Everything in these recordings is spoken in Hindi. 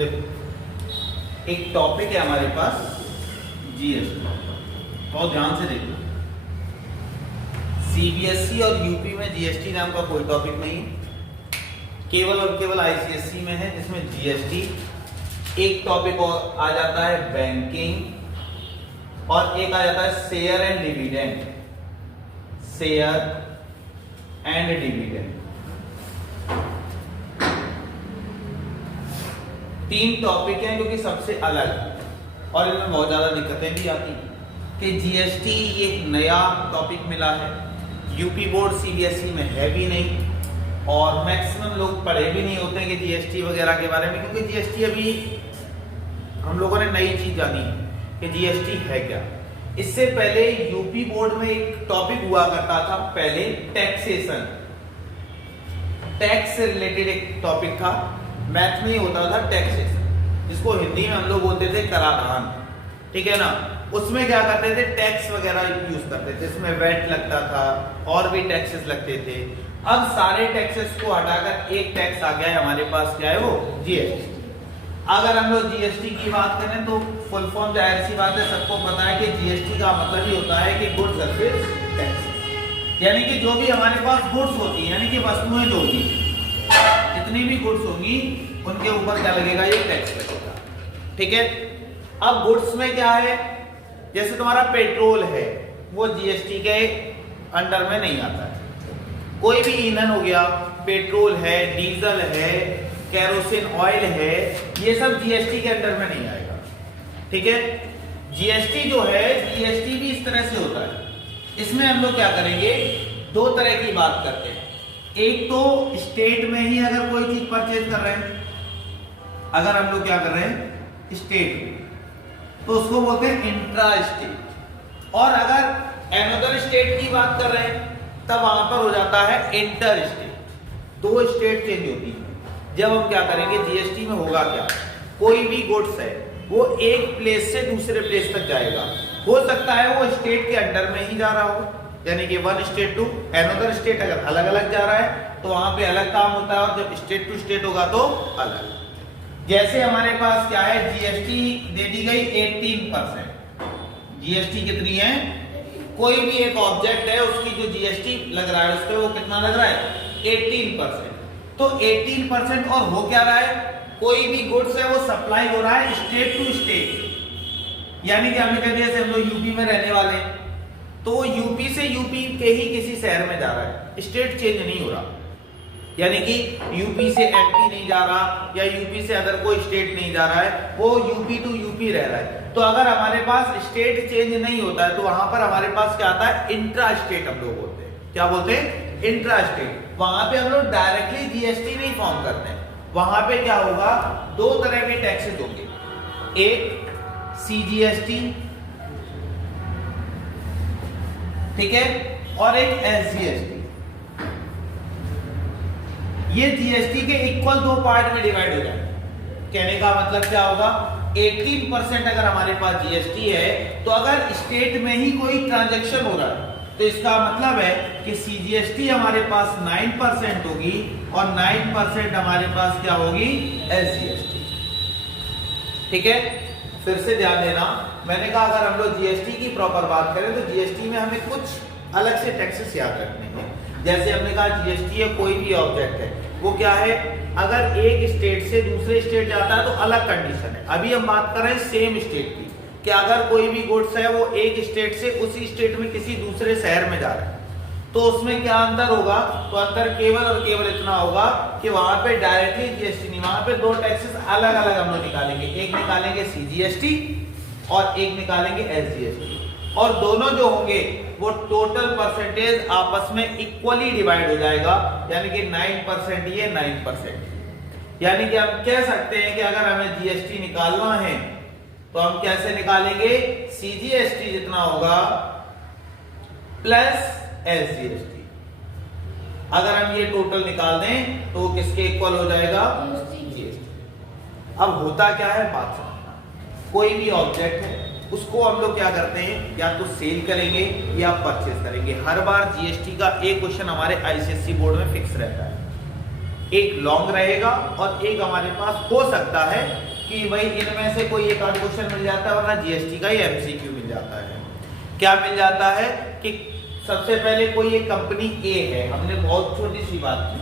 देखो एक टॉपिक है हमारे पास जीएसटी, बहुत ध्यान से देखो। सीबीएसई और यूपी में जीएसटी नाम का कोई टॉपिक नहीं है, केवल और केवल आईसीएसई में है जिसमें जीएसटी। एक टॉपिक और आ जाता है बैंकिंग और एक आ जाता है share and dividend. Share and dividend, तीन टॉपिक हैं जो कि सबसे अलग है और इनमें बहुत ज्यादा दिक्कतें भी आती हैं कि जीएसटी ये एक नया टॉपिक मिला है, यूपी बोर्ड सीबीएसई में है भी नहीं और मैक्सिमम लोग पढ़े भी नहीं होते हैं कि जीएसटी वगैरह के बारे में, क्योंकि जीएसटी अभी हम लोगों ने नई चीज जानी है कि जीएसटी है क्या। इससे पहले यूपी बोर्ड में एक टॉपिक हुआ करता था, पहले टैक्सेशन, टैक्स से रिलेटेड एक टॉपिक था, मैथ में ही होता था टैक्सेशन, जिसको हिंदी में हम लोग बोलते थे कराधान, ठीक है ना। उसमें क्या करते थे, टैक्स वगैरह यूज करते थे, इसमें वैट लगता था और भी टैक्सेस लगते थे। अब सारे टैक्सेस को हटाकर एक टैक्स आ गया है हमारे पास, क्या है वो, जीएसटी। अगर हम लोग जीएसटी की बात करें तो फुल फॉर्म जाहिर सी बात है, सबको पता है कि जीएसटी का मतलब ही होता है कि गुड्स सर्विस टैक्स, यानी कि जो भी हमारे पास गुड्स होती है, यानी कि वस्तुएं जो होगी, जितनी भी गुड्स होंगी उनके ऊपर क्या लगेगा, ये टैक्स लगेगा, ठीक है। अब गुड्स में क्या है, जैसे तुम्हारा पेट्रोल है वो जीएसटी के अंडर में नहीं आता है। कोई भी ईंधन हो गया, पेट्रोल है, डीजल है, केरोसिन ऑयल है, ये सब जीएसटी के अंडर में नहीं आएगा, ठीक है। जीएसटी जो है, जीएसटी भी इस तरह से होता है। इसमें हम लोग क्या करेंगे, दो तरह की बात करते हैं। एक तो स्टेट में ही अगर कोई चीज परचेज कर रहे हैं, अगर हम लोग क्या कर रहे हैं स्टेट में, तो उसको बोलते हैं इंट्रा स्टेट, और अगर अनदर स्टेट की बात कर रहे हैं तब वहां पर हो जाता है इंटर स्टेट। दो स्टेट चेंज होती है। जब हम क्या करेंगे, जीएसटी में होगा क्या, कोई भी गुड्स है वो एक प्लेस से दूसरे प्लेस तक जाएगा, हो सकता है वो स्टेट के अंडर में ही जा रहा हो, यानी कि one state to another state अगर अलग अलग जा रहा है तो वहां पे अलग काम होता है, और जब स्टेट टू स्टेट होगा तो अलग। जैसे हमारे पास क्या है, जीएसटी दे दी गई 18%। जीएसटी कितनी है, कोई भी एक ऑब्जेक्ट है उसकी जो जीएसटी लग रहा है उस पे वो कितना लग रहा है, 18%। तो 18% और हो क्या रहा है, कोई भी गुड्स है वो सप्लाई हो रहा है स्टेट टू स्टेट, यानी कि हमने कह दिया जैसे हम लोग यूपी में रहने वाले हैं तो वो यूपी से यूपी के ही किसी शहर में जा रहा है, स्टेट चेंज नहीं हो रहा, यानी कि यूपी से एमपी नहीं जा रहा या यूपी से अदर कोई स्टेट नहीं जा रहा है, वो यूपी टू यूपी रह रहा है। तो अगर हमारे पास स्टेट चेंज नहीं होता है तो वहां पर हमारे पास क्या आता है, इंट्रा स्टेट हम लोग बोलते हैं। क्या बोलते हैं, इंट्रा स्टेट। वहां पे हम लोग डायरेक्टली जीएसटी नहीं फॉर्म करते हैं, वहां पे क्या होगा, दो तरह के टैक्सेस होंगे, एक सीजीएसटी, ठीक है, और एक एसजीएसटी। ये जीएसटी के इक्वल दो पार्ट में डिवाइड हो जाए। कहने का मतलब क्या होगा, 18% अगर हमारे पास जीएसटी है तो अगर स्टेट में ही कोई ट्रांजैक्शन हो रहा है तो इसका मतलब है कि सीजीएसटी हमारे पास 9% होगी और 9% हमारे पास क्या होगी, एसजीएसटी, ठीक है। फिर से ध्यान देना, मैंने कहा अगर हम लोग जीएसटी की प्रॉपर बात करें तो जीएसटी में हमें कुछ अलग से टैक्सेस याद रखने हैं। जैसे हमने कहा जीएसटी है कोई भी ऑब्जेक्ट है, वो क्या है, अगर एक स्टेट से दूसरे स्टेट जाता है तो अलग कंडीशन है। अभी हम बात कर रहे हैं सेम स्टेट की, कि अगर कोई भी गुड्स है वो एक स्टेट से उसी स्टेट में किसी दूसरे शहर में जा रहा है तो उसमें क्या अंतर होगा, तो अंतर केवल और केवल इतना होगा कि वहां पे डायरेक्टली जीएसटी नहीं, वहां पे दो टैक्सेस अलग अलग हम लोग निकालेंगे, एक निकालेंगे सीजीएसटी और एक निकालेंगे एसजीएसटी, और दोनों जो होंगे वो टोटल परसेंटेज आपस में इक्वली डिवाइड हो जाएगा, यानी कि 9% ये 9%। यानी कि हम कह सकते हैं कि अगर हमें जीएसटी निकालना है तो हम कैसे निकालेंगे, सीजीएसटी जितना होगा प्लस एसजीएसटी। अगर हम ये टोटल निकाल दें तो किसके इक्वल हो जाएगा, जीएसटी। अब होता क्या है, बात समझना, कोई भी ऑब्जेक्ट है उसको हम लोग क्या करते हैं, या तो सेल करेंगे या परचेज करेंगे। हर बार जीएसटी का एक क्वेश्चन हमारे आईसीएसई बोर्ड में फिक्स रहता है, एक लॉन्ग रहेगा और एक हमारे पास हो सकता है कि भाई इनमें से कोई एक आध क्वेश्चन मिल जाता है, वरना जीएसटी का ही एमसीक्यू मिल जाता है। क्या मिल जाता है कि सबसे पहले कोई एक कंपनी ए है, हमने बहुत छोटी सी बात की,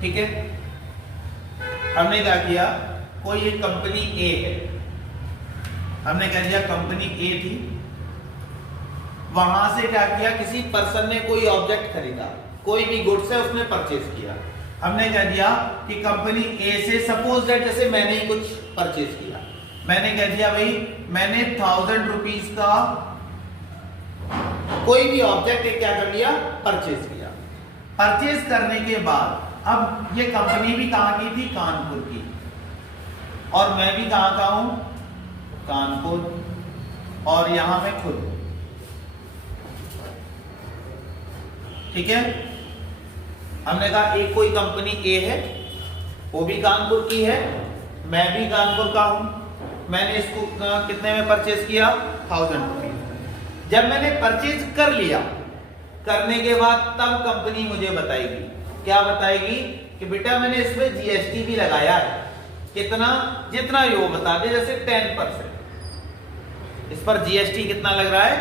ठीक है, हमने क्या किया, कोई एक कंपनी ए है, हमने कह दिया कंपनी ए थी, वहां से क्या किया, किसी पर्सन ने कोई ऑब्जेक्ट खरीदा, कोई भी गुड्स है उसने परचेज किया, हमने कह दिया कि कंपनी ए से सपोज दैट जैसे मैंने ही कुछ परचेज किया, मैंने कह दिया भाई मैंने 1000 रुपीज का कोई भी ऑब्जेक्ट क्या कर लिया, परचेज किया। परचेज करने के बाद अब ये कंपनी भी कहां की थी, कानपुर की, और मैं भी कहां का हूं, कानपुर, और यहां मैं खुद, ठीक है। हमने कहा एक कोई कंपनी ए है, वो भी कानपुर की है, मैं भी कानपुर का हूं, मैंने इसको कितने में परचेज किया, 1000 रुपीज। जब मैंने परचेज कर लिया, करने के बाद तब कंपनी मुझे बताएगी, क्या बताएगी कि बेटा मैंने इसमें जीएसटी भी लगाया है, कितना, जितना ये वो बता दे, जैसे 10%, इस पर जीएसटी कितना लग रहा है,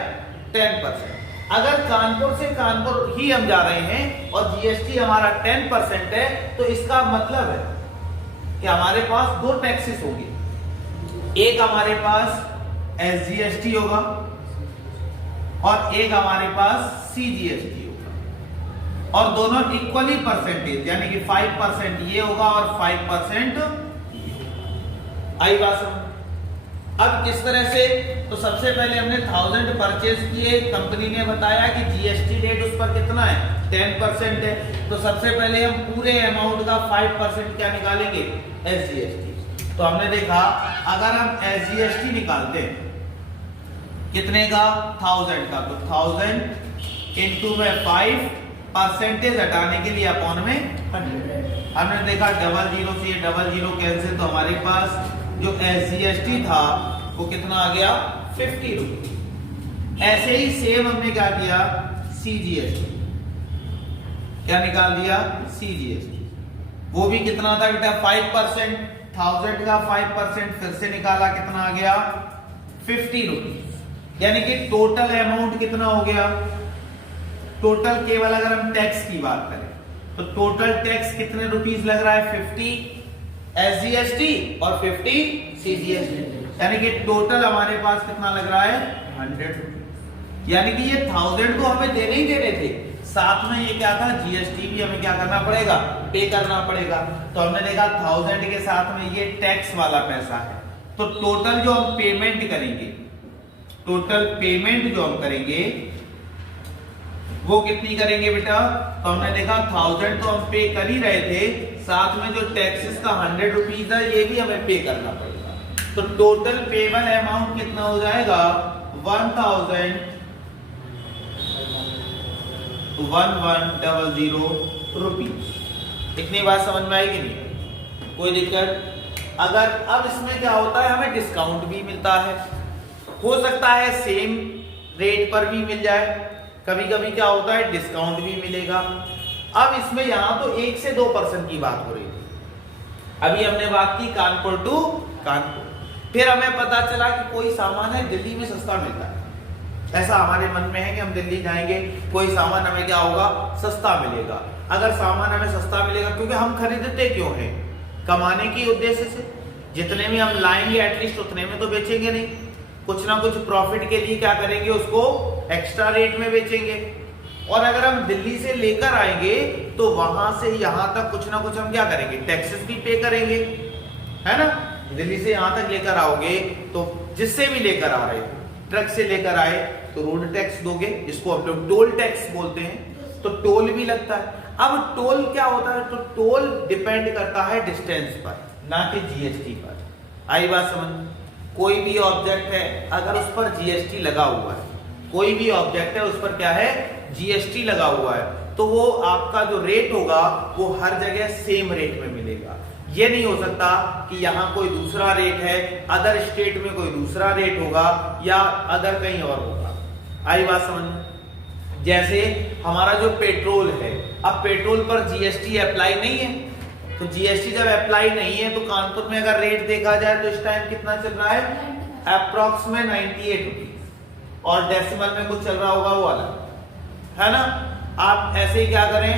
10%। अगर कानपुर से कानपुर ही हम जा रहे हैं और जीएसटी हमारा 10% है, तो इसका मतलब है कि हमारे पास दो टैक्सेस होंगे, एक हमारे पास एसजीएसटी होगा और एक हमारे पास सीजीएसटी होगा, और दोनों इक्वली परसेंटेज, यानी कि 5% ये होगा और 5% आई बात समझ। अब किस तरह से, तो सबसे पहले हमने 1000 परचेज किए, कंपनी ने बताया कि जीएसटी रेट उस पर कितना है, 10% है, तो सबसे पहले हम पूरे अमाउंट का 5% क्या निकालेंगे, एसजीएसटी। तो हमने देखा अगर हम एसजीएसटी निकालते हैं कितने का, 1000 का, तो 1000 इंटू में 5, परसेंटेज हटाने के लिए अपॉन में 100। हमने देखा 00 से 00 कैंसिल, तो हमारे पास जो एसजीएसटी था वो कितना आ गया, 50 रुपीज। ऐसे ही सेम हमने क्या किया, सीजीएसटी, क्या निकाल दिया, सीजीएसटी, वो भी कितना था बेटा, 5%, 1000 का 5% फिर से निकाला, कितना आ गया, 50 रुपीज। यानी कि टोटल अमाउंट कितना हो गया, टोटल केवल अगर हम टैक्स की बात करें तो टोटल टैक्स कितने रुपीज लग रहा है, 50 एसजीएसटी और 50 सीजीएसटी, यानी कि टोटल हमारे पास कितना लग रहा है, 100 रुपीज। यानी कि ये 1000 को हमें देने ही देने थे, साथ में ये क्या था, जीएसटी भी हमें क्या करना पड़ेगा, पे करना पड़ेगा। तो हमने देखा 1000 के साथ में ये टैक्स वाला पैसा है, तो टोटल जो हम पेमेंट करेंगे, टोटल पेमेंट जो हम करेंगे वो कितनी करेंगे बेटा, तो हमने देखा 1000 तो हम पे कर ही रहे थे, साथ में जो टैक्सेस का 100 रुपीज है ये भी हमें पे करना पड़ेगा, तो टोटल पेबल अमाउंट कितना हो जाएगा, 1100 रुपीज। इतनी बात समझ में आएगी नहीं, कोई दिक्कत। अगर अब इसमें क्या होता है, हमें डिस्काउंट भी मिलता है, हो सकता है सेम रेट पर भी मिल जाए, कभी कभी क्या होता है डिस्काउंट भी मिलेगा। अब इसमें यहां तो 1 से 2% की बात हो रही थी, अभी हमने बात की कानपुर टू कानपुर, फिर हमें पता चला कि कोई सामान है दिल्ली में सस्ता मिलता है, ऐसा हमारे मन में है कि हम दिल्ली जाएंगे, कोई सामान हमें क्या होगा, सस्ता मिलेगा। अगर सामान हमें सस्ता मिलेगा, क्योंकि हम खरीदते क्यों हैं, कमाने की उद्देश्य से, जितने भी हम लाएंगे एटलीस्ट उतने में तो बेचेंगे नहीं, कुछ ना कुछ प्रॉफिट के लिए क्या करेंगे, उसको एक्स्ट्रा रेट में बेचेंगे। और अगर हम दिल्ली से लेकर आएंगे तो वहां से यहां तक कुछ ना कुछ हम क्या करेंगे, टैक्सेस भी पे करेंगे, है ना। दिल्ली से यहां तक लेकर आओगे तो जिससे भी लेकर आ रहे, ट्रक से लेकर आए तो रोड टैक्स दोगे, जिसको हम लोग टोल टैक्स बोलते हैं, तो टोल भी लगता है। अब टोल क्या होता है, तो टोल डिपेंड करता है डिस्टेंस पर, ना कि जीएसटी पर। आई बात समझ। कोई भी ऑब्जेक्ट है अगर उस पर जीएसटी लगा हुआ है, कोई भी ऑब्जेक्ट है उस पर क्या है, जीएसटी लगा हुआ है, तो वो आपका जो रेट होगा वो हर जगह सेम रेट में मिलेगा। ये नहीं हो सकता कि यहाँ कोई दूसरा रेट है, अदर स्टेट में कोई दूसरा रेट होगा, या अदर कहीं और होगा। आई बात समझ। जैसे हमारा जो पेट्रोल है, अब पेट्रोल पर जीएसटी अप्लाई नहीं है, तो जीएसटी जब अप्लाई नहीं है तो कानपुर में अगर रेट देखा जाए तो इस टाइम कितना चल रहा है, अप्रॉक्स में 98 रुपीज, और डेसिमल में कुछ चल रहा होगा वो अलग है ना। आप ऐसे ही क्या करें,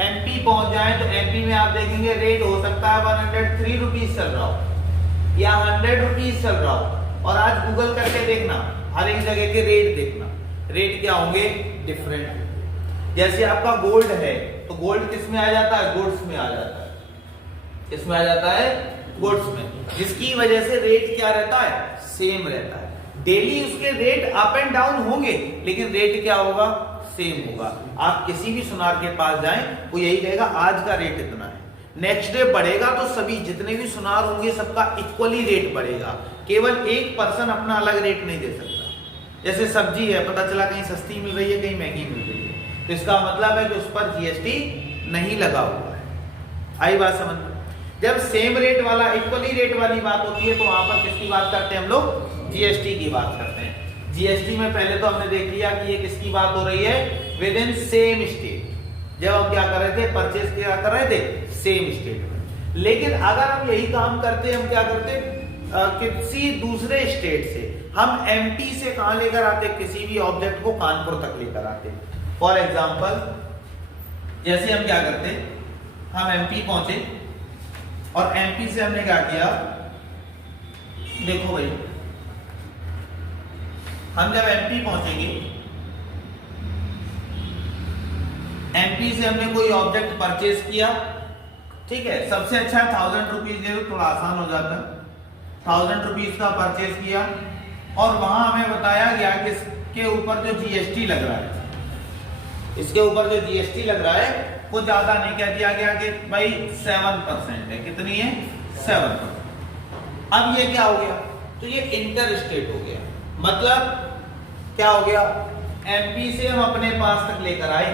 एमपी पहुंच जाए तो एमपी में आप देखेंगे रेट हो सकता है 103 रुपीज चल रहा हो या 100 रुपीज चल रहा हो, और आज गूगल करके देखना, हर एक जगह के रेट देखना, रेट क्या होंगे, डिफरेंट। जैसे आपका गोल्ड है तो गोल्ड किस में आ जाता है, गुड्स में आ जाता है, किसमें आ जाता है, गुड्स में, जिसकी वजह से रेट क्या रहता है, सेम रहता है। डेली उसके रेट अप एंड डाउन होंगे लेकिन रेट क्या होगा, सेम होगा। आप किसी भी सुनार के पास जाएं वो यही कहेगा आज का रेट इतना है, नेक्स्ट डे बढ़ेगा तो सभी जितने भी सुनार होंगे सबका इक्वली रेट बढ़ेगा, केवल एक पर्सन अपना अलग रेट नहीं दे सकता। जैसे सब्जी है, पता चला कहीं सस्ती मिल रही है कहीं महंगी मिल रही है, तो इसका मतलब है कि उस पर जीएसटी नहीं लगा हुआ है। आई बात समझ में। जब सेम रेट वाला, इक्वली रेट वाली बात होती है तो वहां पर किसकी बात करते हैं हम लोग, जीएसटी की बात करते हैं। जीएसटी में पहले तो हमने देख लिया कि ये किसकी बात हो रही है, विद इन सेम स्टेट। जब हम क्या कर रहे थे, परचेज क्या कर रहे थे, सेम स्टेट में। लेकिन अगर हम यही काम करते, हम क्या करते, किसी दूसरे स्टेट से, हम एमपी से कहां लेकर आते, किसी भी ऑब्जेक्ट को कानपुर तक लेकर आते। फॉर एग्जाम्पल जैसे हम क्या करते, हम एमपी पहुंचे और एमपी से हमने क्या किया, देखो भाई, हम जब एमपी पहुंचेंगे, एमपी से हमने कोई ऑब्जेक्ट परचेज किया, ठीक है, सबसे अच्छा 1000 रुपीज दे दो, थोड़ा आसान हो जाता है। 1000 रुपीज का परचेज किया और वहां हमें बताया गया कि इसके ऊपर जो जीएसटी लग रहा है, इसके ऊपर जो जीएसटी लग रहा है वो ज्यादा नहीं, क्या दिया गया कि भाई 7% है, कितनी है, 7%। अब ये क्या हो गया, तो ये इंटर स्टेट हो गया, मतलब क्या हो गया, एमपी से हम अपने पास तक लेकर आए,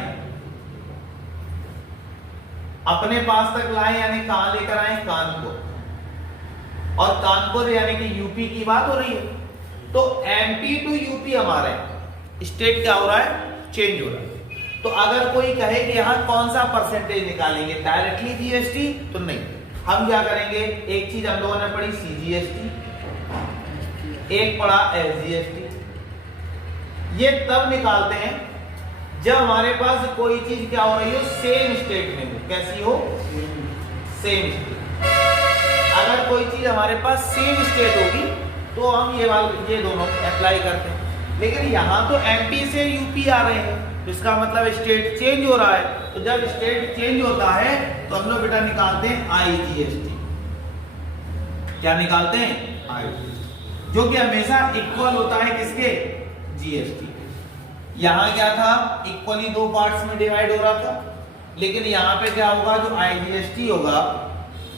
अपने पास तक लाए यानी कहां लेकर आए, कानपुर, और कानपुर यानी कि यूपी की बात हो रही है। तो एमपी टू यूपी हमारे स्टेट क्या हो रहा है, चेंज हो रहा है। तो अगर कोई कहे कि यहां कौन सा परसेंटेज निकालेंगे, डायरेक्टली जीएसटी, तो नहीं, हम क्या करेंगे, एक चीज हम लोगों ने पढ़ी सीजीएसटी, एक पढ़ा एसजीएसटी। ये तब निकालते हैं जब हमारे पास कोई चीज क्या हो रही हो, सेम स्टेट में हो। कैसी हो, सेम स्टेट। अगर कोई चीज हमारे पास सेम स्टेट होगी तो हम ये दोनों अप्लाई करते हैं। लेकिन यहां तो एमपी से यूपी आ रहे हैं, तो इसका मतलब स्टेट चेंज हो रहा है। तो जब स्टेट चेंज होता है तो हम लोग बेटा निकालते हैं आईजीएसटी। क्या निकालते हैं, आईजीएसटी, जो कि हमेशा इक्वल होता है किसके, जीएसटी। यहां क्या था, इक्वली दो पार्ट्स में डिवाइड हो रहा था, लेकिन यहां पे क्या होगा, जो आईजीएसटी होगा,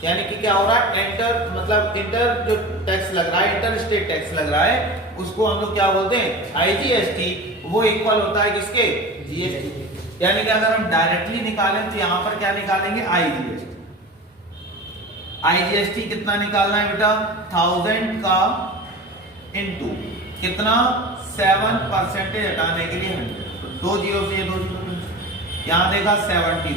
यानी कि क्या हो रहा है, एंटर, मतलब इंटर जो टैक्स लग रहा है, इंटर स्टेट टैक्स लग रहा है, उसको हम लोग क्या बोलते हैं, आईजीएसटी। वो इक्वल होता है किसके, जीएसटी। यानी कि अगर हम डायरेक्टली निकालें तो यहां पर क्या निकालेंगे, आईजीएसटी। आईजीएसटी कितना निकालना है बेटा, 1000 का इनटू कितना, 7% हटाने के लिए 100, 2 जीरो से 2 जीरो, यहां देखा 70,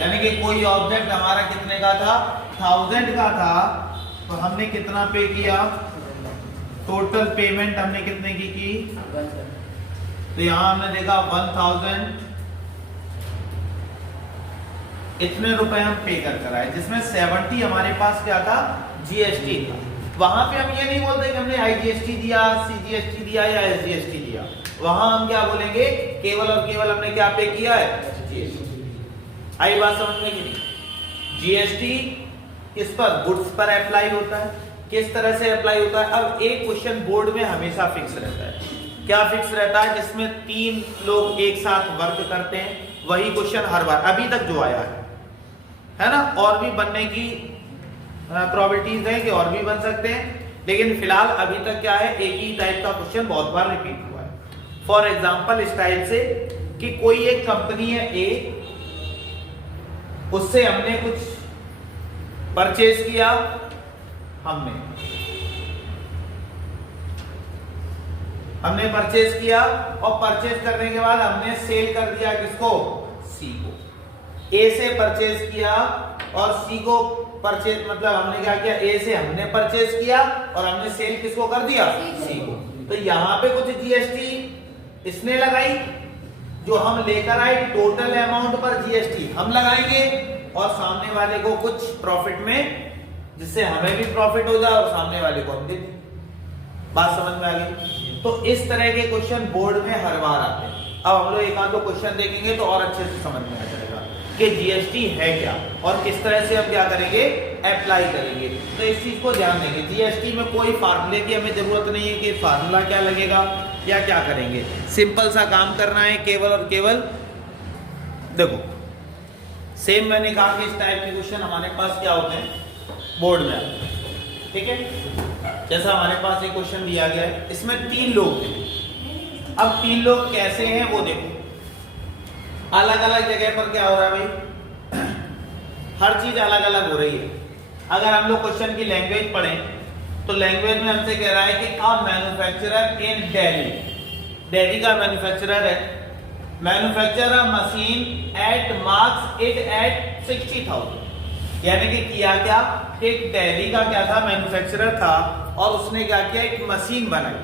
यानी कि कोई ऑब्जेक्ट हमारा कितने का था, 1000 का था, तो हमने कितना पे किया, टोटल पेमेंट हमने कितने की, तो यहां हमने देखा 1000, इतने रुपए हम पे कर आए, जिसमें 70 हमारे पास क्या था, जीएसटी था। वहां पे हम ये नहीं बोलते कि हमने आईजीएसटी दिया, सीजीएसटी दिया या एसजीएसटी दिया, वहां हम क्या बोलेंगे, केवल और केवल हमने क्या पे किया है, जीएसटी। आई बात समझ में कि नहीं। जीएसटी किस पर, गुड्स पर अप्लाई होता है। किस तरह से अप्लाई होता है, अब एक क्वेश्चन बोर्ड में हमेशा फिक्स रहता है। क्या फिक्स रहता है, जिसमें 3 लोग एक साथ वर्क करते हैं, वही क्वेश्चन हर बार अभी तक जो आया है ना। और भी बनने की प्रोबेबिलिटीज है कि और भी बन सकते हैं, लेकिन फिलहाल अभी तक क्या है, एक ही टाइप का क्वेश्चन बहुत बार रिपीट हुआ है। फॉर एग्जांपल इस टाइप से कि कोई एक कंपनी है ए, उससे हमने कुछ परचेज किया, हमने परचेज किया और परचेज करने के बाद हमने सेल कर दिया किसको, सी को। ए से परचेज किया और सी को परचेज, मतलब हमने क्या किया, ए से हमने परचेज किया और हमने सेल किसको कर दिया, सी को। तो यहाँ पे कुछ जीएसटी इसने लगाई, जो हम लेकर आए टोटल अमाउंट पर जीएसटी हम लगाएंगे, और सामने वाले को कुछ प्रॉफिट में, जिससे हमें भी प्रॉफिट हो जाए और सामने वाले को हम दे दें। बात समझ में आ गई? तो इस तरह के क्वेश्चन बोर्ड में हर बार आते हैं। अब हम लोग एक आध दो क्वेश्चन देखेंगे तो और अच्छे से समझ में आ जाएगा कि जीएसटी है क्या और किस तरह से हम क्या करेंगे, अप्लाई करेंगे। तो इस चीज को ध्यान देंगे। जीएसटी में कोई फार्मूले की हमें जरूरत नहीं है कि फार्मूला क्या लगेगा या क्या करेंगे, सिंपल सा काम करना है केवल और केवल। देखो सेम मैंने कहा कि इस टाइप के क्वेश्चन हमारे पास क्या होते हैं, बोर्ड में आते हैं, ठीक है। जैसा हमारे पास एक क्वेश्चन दिया गया है, इसमें 3 लोग हैं। अब 3 लोग कैसे हैं वो देखो, अलग अलग जगह पर क्या हो रहा है भाई, हर चीज अलग अलग हो रही है। अगर हम लोग क्वेश्चन की लैंग्वेज पढ़ें तो लैंग्वेज में हमसे कह रहा है कि अ मैन्युफैक्चरर इन दिल्ली, दिल्ली का मैन्युफैक्चरर है, manufacture a machine eight marks it at 60,000। यानी कि किया क्या, एक दिल्ली का क्या था, मैन्युफैक्चरर था, और उसने क्या किया, एक मशीन बनाई,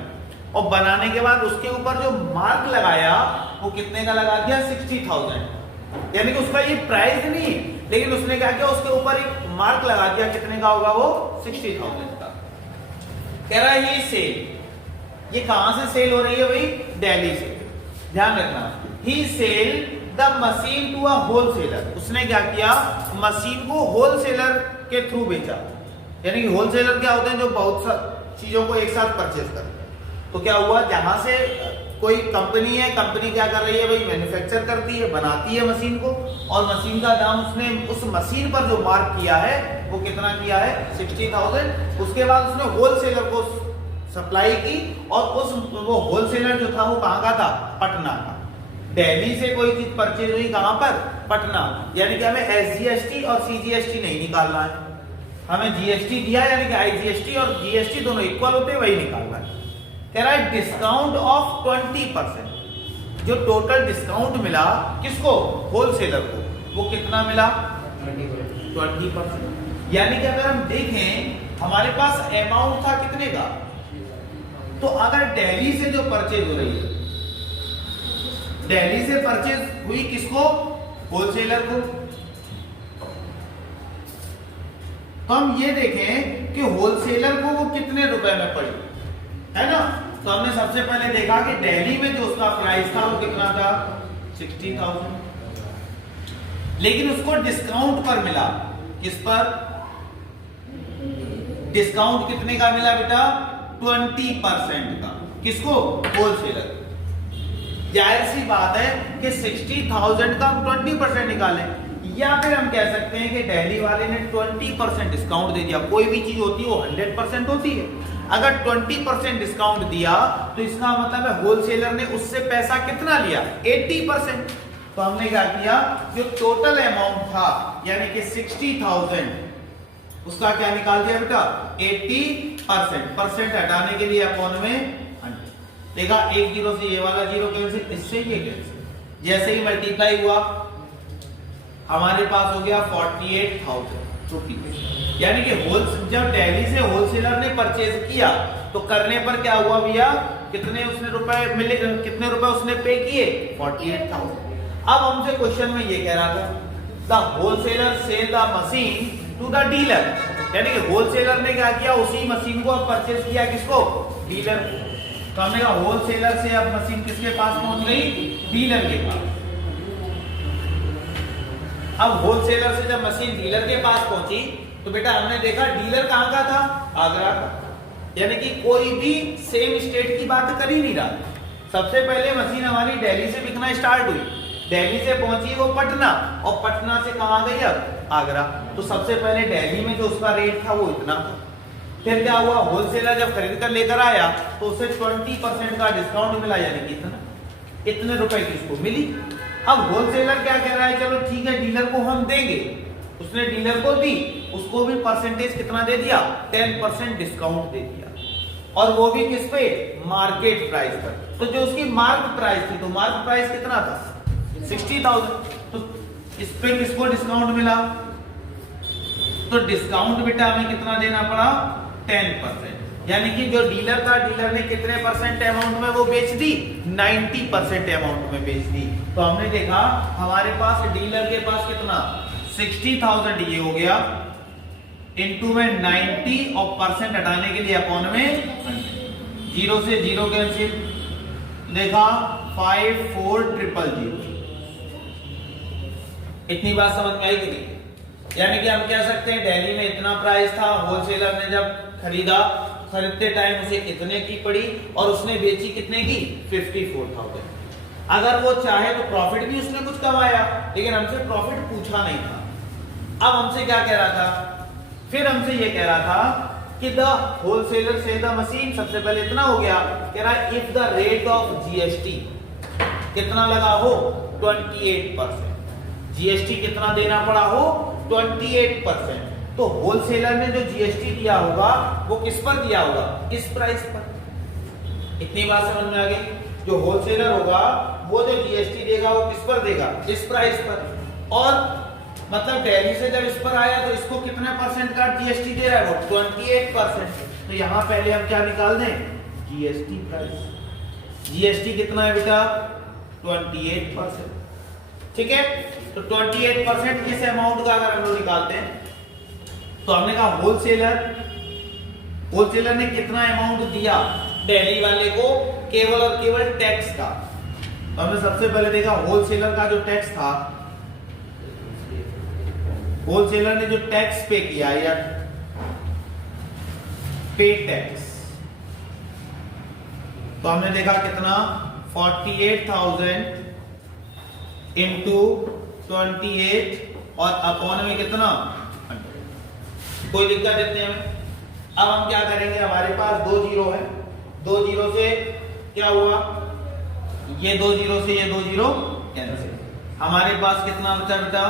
और बनाने के बाद उसके ऊपर जो मार्क लगाया वो कितने का लगा दिया, 60,000। यानी कि उसका ये प्राइस नहीं, लेकिन उसने क्या किया, उसके ऊपर एक मार्क लगा दिया, कितने का होगा वो, 60,000 का। कह रहा है ये सेल, ये कहां से सेल हो रही है भाई, दिल्ली से। ध्यान रखना, he sell the machine to a wholesaler, उसने क्या किया, मशीन को होलसेलर के थ्रू बेचा। यानी कि होलसेलर क्या होते हैं, जो बहुत सा चीजों को एक साथ परचेज करते हैं। तो क्या हुआ, जहां से कोई कंपनी है, कंपनी क्या कर रही है भाई, मैन्युफैक्चर करती है, बनाती है मशीन को, और मशीन का दाम उसने उस मशीन पर जो मार्क किया है वो कितना किया है, 60,000। उसके बाद उसने होलसेलर को सप्लाई की, और उस वो होलसेलर जो था वो कहां का था, पटना का। दिल्ली से कोई चीज परचेज हुई कहां पर, पटना। यानी कि हमें एसजीएसटी और सीजीएसटी नहीं निकालना है, हमें जीएसटी दिया, यानी कि आईजीएसटी और जीएसटी दोनों इक्वल होते हैं, वही निकालना है। कह रहा है डिस्काउंट ऑफ 20%, जो टोटल डिस्काउंट मिला किसको, होलसेलर को, वो कितना मिला, 20%। यानी कि अगर हम देखें हमारे पास अमाउंट था कितने का, तो अगर दिल्ली से जो परचेज हो रही है, दिल्ली से परचेज हुई किसको, होलसेलर को, तो हम ये देखें कि होलसेलर को वो कितने रुपए में पड़ी, है ना। तो हमने सबसे पहले देखा कि दिल्ली में जो उसका प्राइस था वो कितना था, 60,000, लेकिन उसको डिस्काउंट पर मिला, किस पर, डिस्काउंट कितने का मिला बेटा, 20% का, किसको, होलसेलर। जाहिर सी बात है कि 60,000 का हम 20% निकालें, या फिर हम कह सकते हैं कि दिल्ली वाले ने 20% डिस्काउंट दे दिया। कोई भी चीज होती है वो 100% होती है, अगर 20% डिस्काउंट दिया तो इसका मतलब है होलसेलर ने उससे पैसा कितना लिया, 80%। तो हमने क्या किया, जो टोटल अमाउंट था यानी कि 60,000, उसका क्या निकाल दिया बेटा, 80%। परसेंट हटाने के लिए अपॉन में 100। देखा, एक जीरो से ये वाला जीरो कैंसिल, इससे ये कैंसिल, जैसे ही मल्टीप्लाई हुआ हमारे पास हो गया 48,000 रुपीज। यानी कि जब दिल्ली से होलसेलर ने परचेज किया तो करने पर क्या हुआ भैया, कितने उसने रुपए मिले, कितने रुपए उसने पे किए, 48,000। अब हमसे क्वेश्चन में ये कह रहा था, the wholesaler sell the machine to the dealer, यानी कि होलसेलर ने क्या किया, उसी मशीन को अब परचेज किया, किसको, डीलर। तो हमने कहा होलसेलर से अब मशीन किसके पास पहुंच गई, डीलर के पास। अब होलसेलर से जब मशीन डीलर के पास पहुंची तो बेटा हमने देखा डीलर कहां का था, आगरा का। यानी कि कोई भी सेम स्टेट की बात कर ही नहीं रहा। सबसे पहले मशीन हमारी दिल्ली से बिकना स्टार्ट हुई, दिल्ली से पहुंची वो पटना, और पटना से कहां गई, अब आगरा। तो सबसे पहले दिल्ली में जो उसका रेट था वो इतना था। फिर क्या हुआ, होलसेलर जब खरीद कर लेकर आया तो उसे 20% का डिस्काउंट मिला, यानी कि इतने रुपए की उसको मिली। अब होलसेलर क्या कह रहा है, चलो ठीक है डीलर को हम देंगे, उसने डीलर को दी, उसको भी परसेंटेज कितना दे दिया, 10% डिस्काउंट दे दिया, और वो भी किस पे, मार्केट प्राइस पर। तो जो उसकी मार्क प्राइस थी, तो मार्क प्राइस कितना था, 60,000। तो इस पे किसको डिस्काउंट मिला, तो डिस्काउंट बेटा हमें कितना देना पड़ा 10%, यानी कि जो डीलर था, डीलर ने कितने परसेंट अमाउंट में वो बेच दी, 90% अमाउंट में बेच दी। तो हमने देखा हमारे पास डीलर के पास कितना 60,000 ये हो गया, इनटू में 90 और परसेंट हटाने के लिए अपॉन में 0 से 0 कैंसिल, देखा 54,000। इतनी बात समझ में आई कि नहीं? यानी कि हम कह सकते हैं दिल्ली में इतना प्राइस था, होलसेलर ने जब खरीदा, खरीदते टाइम उसे इतने की पड़ी और उसने बेची कितने की 54,000। अगर वो चाहे तो प्रॉफिट भी उसने कुछ कमाया, लेकिन हमसे प्रॉफिट पूछा नहीं था। अब हमसे क्या कह रहा था, फिर हमसे ये कह रहा था कि द होलसेलर से द मशीन, सबसे पहले इतना हो गया, कह रहा है if the rate of GST कितना लगा हो 28%, जीएसटी कितना देना पड़ा हो 28%, तो होलसेलर ने जो जीएसटी दिया होगा वो किस पर दिया होगा, इस प्राइस पर। इतनी बात समझ में आ गई? जो होलसेलर होगा वो जो जीएसटी देगा वो किस पर देगा, इस प्राइस पर। और मतलब दिल्ली से जब इस पर आया तो इसको कितना परसेंट का जीएसटी दे रहा है, वो 28%। तो यहां पहले हम क्या निकाल दें, जीएसटी प्राइस। जीएसटी कितना है बेटा 28%, ठीक है। तो 28% किस अमाउंट का अगर हम लोग निकालते हैं, तो हमने कहा होलसेलर ने कितना अमाउंट दिया दिल्ली वाले को, केवल और केवल टैक्स का। तो हमने सबसे पहले देखा होलसेलर का जो टैक्स था, होलसेलर ने जो टैक्स पे किया या पे टैक्स, तो हमने देखा कितना 48,000 इंटू 28 और अपॉन में कितना 100। कोई दिक्कत देते हैं हमें। अब हम क्या करेंगे, हमारे पास 2 जीरो है, 2 जीरो से क्या हुआ, ये 2 जीरो से ये 2 जीरो कैंसिल, हमारे पास कितना बचा बेटा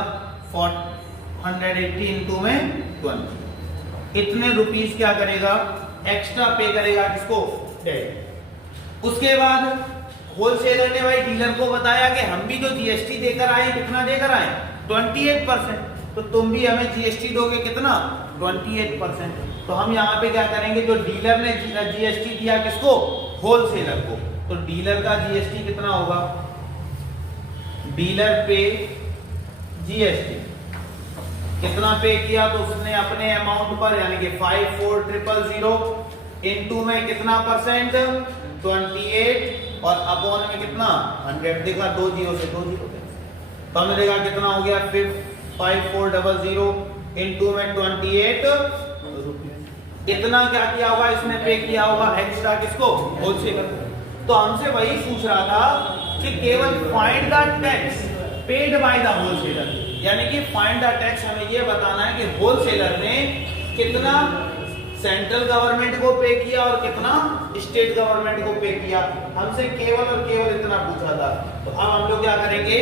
180 इंटू में 20। इतने रुपीस क्या करेगा, एक्स्ट्रा पे करेगा किसको, डेट। उसके बाद होलसेलर ने भाई डीलर को बताया कि हम भी जो जीएसटी देकर आए, कितना देकर आए 28%, तो तुम भी हमें जीएसटी दोगे कितना 28%। तो हम यहाँ पे क्या करेंगे, जो डीलर ने जीएसटी दिया किसको, होलसेलर को, तो डीलर का जीएसटी कितना होगा, डीलर पे जीएसटी कितना पे किया, तो उसने अपने अमाउंट पर यानी कि 54,000 इनटू में कितना परसेंट 28 और अपॉन में कितना 100। देखा 2 जीरो से 2 जीरो, तो हमने देखा कितना हो गया 5400 इनटू में 28। इतना क्या किया होगा, इसने पे किया होगा एक्स्ट्रा किसको, होलसेलर। तो हमसे वही पूछ रहा था कि केवल find the tax paid by the wholesaler, यानी कि फाइंड द टैक्स हमें ये बताना है कि होलसेलर ने कितना सेंट्रल गवर्नमेंट को पे किया और कितना स्टेट गवर्नमेंट को पे किया। हमसे केवल और केवल इतना पूछा था। तो अब हम लोग क्या करेंगे,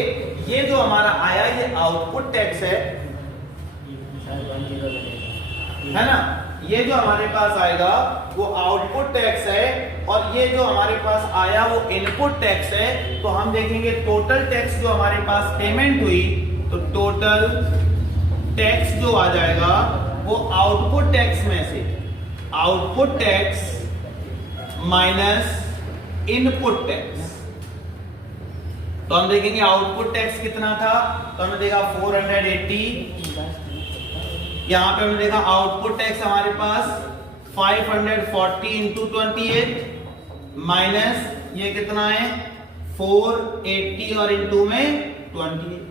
ये जो हमारा आया ये आउटपुट टैक्स है ना, ये जो हमारे पास आएगा वो आउटपुट टैक्स है, और ये जो हमारे पास आया वो इनपुट टैक्स है। तो हम देखेंगे टोटल टैक्स जो हमारे पास पेमेंट हुई, तो टोटल टैक्स जो आ जाएगा वो आउटपुट टैक्स में से output tax minus input tax. तो हम देखेंगे आउटपुट टैक्स कितना था, तो हमने देखा 480, यहां पे हमने देखा आउटपुट टैक्स हमारे पास 540 इंटू 28 माइनस ये कितना है 480 और इंटू में 28।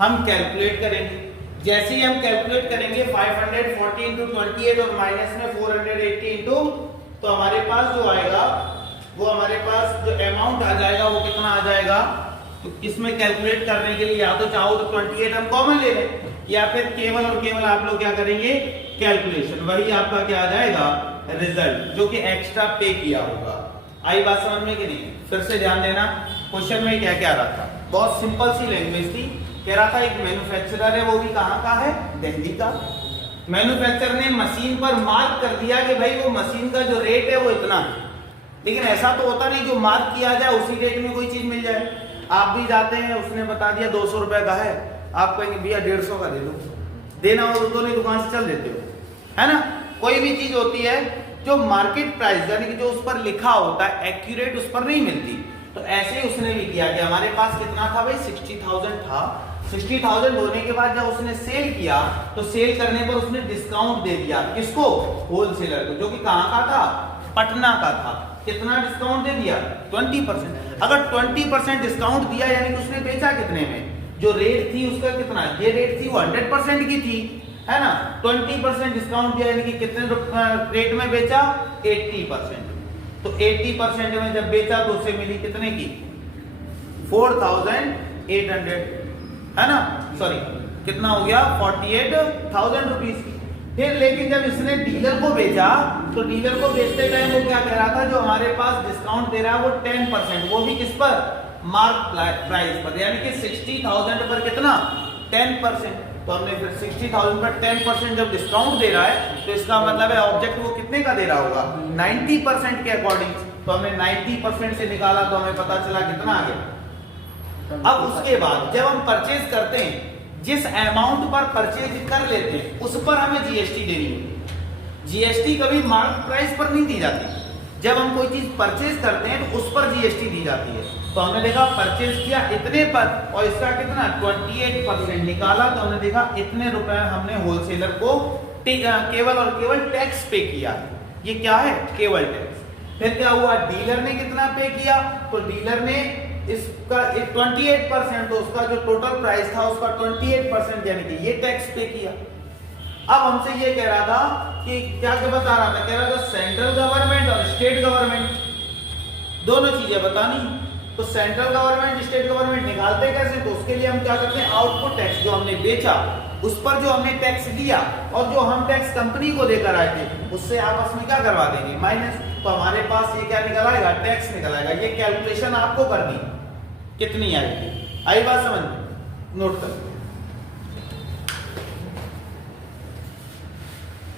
हम कैलकुलेट करेंगे, जैसे ही हम कैलकुलेट करेंगे 540 इंटू 28 और माइनस में 480 इंटू, तो हमारे पास जो आएगा वो हमारे पास जो अमाउंट आ जाएगा वो कितना आ जाएगा। तो इसमें कैलकुलेट करने के लिए या तो चाहो तो 28 हम कॉमन ले लें, या फिर केवल और केवल आप लोग क्या करेंगे कैलकुलेशन, वही आपका क्या आ जाएगा रिजल्ट, जो कि एक्स्ट्रा पे किया होगा। आई बात समझ में कि नहीं? फिर से ध्यान देना, क्वेश्चन में क्या क्या रहा था, बहुत सिंपल सी लैंग्वेज थी। कह रहा था एक मैन्युफैक्चरर है, वो भी कहाँ का है, दिल्ली का। मैन्युफैक्चरर ने मशीन पर मार्क कर दिया कि भाई वो मशीन का जो रेट है वो इतना है, लेकिन ऐसा तो होता नहीं जो मार्क किया जाए उसी रेट में कोई चीज मिल जाए। आप भी जाते हैं, उसने बता दिया 200 रुपए का है, आप कहेंगे भैया 150 का दे दो, देना हो तो दोनों दुकान से चल देते हो, है ना। कोई भी चीज होती है जो मार्केट प्राइस यानी कि जो उस पर लिखा होता है एक्यूरेट उस पर नहीं मिलती, तो ऐसे ही उसने भी किया कि हमारे पास कितना था भाई 60,000 था। 60,000 होने के बाद जब उसने सेल किया तो सेल करने पर उसने डिस्काउंट दे दिया किसको, होलसेलर को, जो कि कहां का था, पटना का था। कितना डिस्काउंट दे दिया, 20%। अगर 20% डिस्काउंट दिया यानी कि उसने बेचा कितने में, जो रेट थी उसका कितना, ये रेट थी वो 100% की थी, है ना। 20% डिस्काउंट दिया यानी कि कितने रेट में बेचा, 80%। तो 80% में जब बेचा तो उसे मिली कितने की, 4,800, है ना, सॉरी कितना हो गया, 48,000 रुपीज की। फिर लेकिन जब इसने डीलर को बेचा तो डीलर को बेचते टाइम वो क्या कह रहा था, जो हमारे पास डिस्काउंट दे रहा है वो 10%, वो भी किस पर, मार्क प्राइस पर, यानी कि 60,000 पर कितना, 10%। तो हमने फिर 60,000 पर 10% जब डिस्काउंट दे रहा है तो इसका मतलब है ऑब्जेक्ट वो कितने का दे रहा होगा, 90% के अकॉर्डिंग। तो हमने 90% से निकाला तो हमें पता चला कितना आ गया। अब उसके बाद जब हम परचेज करते हैं, जिस अमाउंट पर परचेज कर लेते हैं उस पर हमें जीएसटी देनी होगी। जीएसटी कभी मार्क प्राइस पर नहीं दी जाती, जब हम कोई चीज परचेज करते हैं तो उस पर जीएसटी दी जाती है। तो हमने देखा परचेज किया इतने पर और इसका कितना 28% निकाला, तो हमने देखा इतने रुपए हमने होलसेलर को केवल और केवल टैक्स पे किया। ये क्या है, केवल टैक्स। फिर क्या हुआ, डीलर ने कितना पे किया, तो डीलर ने इसका 28%, तो उसका जो टोटल प्राइस था उसका 28% यानी कि ये टैक्स पे किया। अब हमसे ये कह रहा था कि क्या बता रहा था, कह रहा था सेंट्रल गवर्नमेंट और स्टेट गवर्नमेंट दोनों चीजें बतानी। तो सेंट्रल गवर्नमेंट स्टेट गवर्नमेंट निकालते कैसे, तो उसके लिए हम क्या करते हैं, आउटपुट टैक्स जो हमने बेचा उस पर जो हमने टैक्स दिया और जो हम टैक्स कंपनी को देकर आए थे उससे आपस में क्या करवा देंगे, माइनस। तो हमारे पास ये क्या निकल आएगा, टैक्स निकल आएगा। ये कैलकुलेशन आपको करनी कितनी आएगी, आई बात समझ, नोट कर।